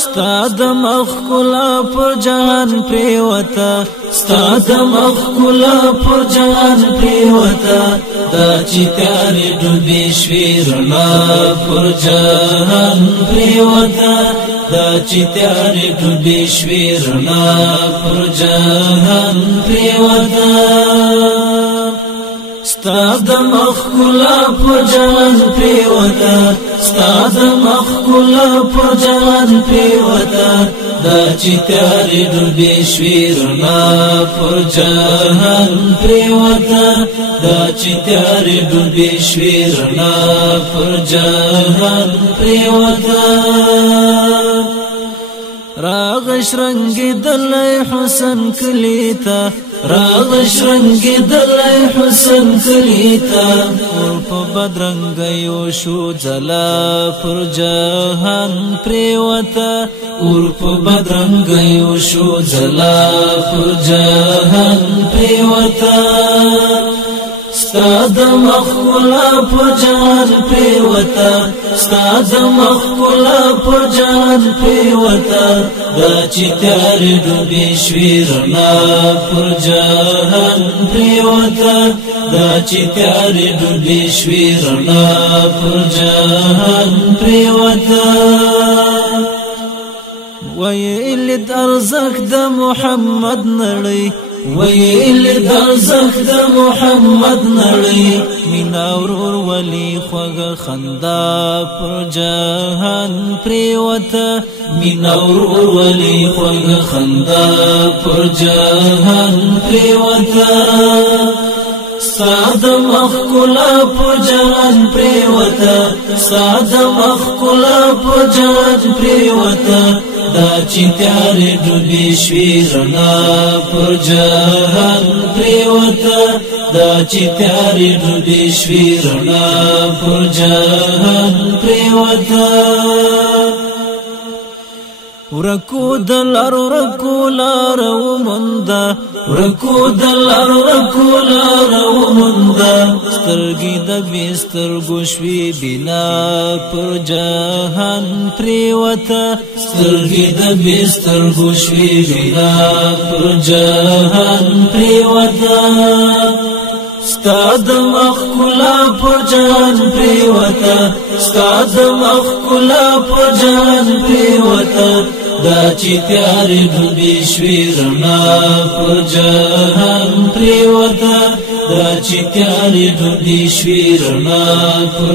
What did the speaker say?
ستا د محکولا پر جهان پریوتا ستا د محکولا پر جهان پریوتا دا چې تیارې ډوبې شوې رڼا پر جهان پریوتا دا چې تیارې ډوبې شوې رڼا پر جهان پریوتا ستا د محکولا پر جهان پریوتا ستا د محکولا پر جهان پریوتا دا چې تیارې ډوبې شوې رڼا پر جهان پریوتا دا چې تیارې ډوبې شوې رڼا پر جهان پریوتا راغش رنگ دلای حسن کلیتا راغش رنگ دلای حسن کلیتا اور په بدرنګ یو شو ځلا پر جهان پریوتا اور په بدرنګ یو شو ځلا پر جهان پریوتا ستا د محکولا پر جهان پریوتا ستا د محکولا پر جهان پریوتا دا چې تیارې ډوبې شوې رڼا پر جهان پریوتا دا چې تیارې ډوبې شوې رڼا پر جهان پریوتا ویل د ارزښت د محمد نړۍ ویل د ارزښت د محمد نړۍ مینا ورور ولی خوږه خندا پر جهان پریوتا مینا ورور ولی خوږه خندا پر جهان پریوتا ستا د محکولا پر جهان پریوتا ستا د محکولا پر جهان پریوتا دا چې تیارې ډوبې شوې رڼا پر جهان پریوتا دا چې تیارې ډوبې شوې رڼا پر جهان پریوتا ورکو دلار ورکو لار ومندا ورکو دلار ورکو لار ومندا سترګې د بسترګو شوې بنا پر جهان پریوتا سترګې د بسترګو شوې بنا پر جهان پریوتا ستا د محکولا پر جهان پریوتا ستا د محکولا پر جهان پریوتا دا چې تیارې ډوبې شوې رڼا پر جهان پریوتا دا چې تیارې ډوبې شوې رڼا پر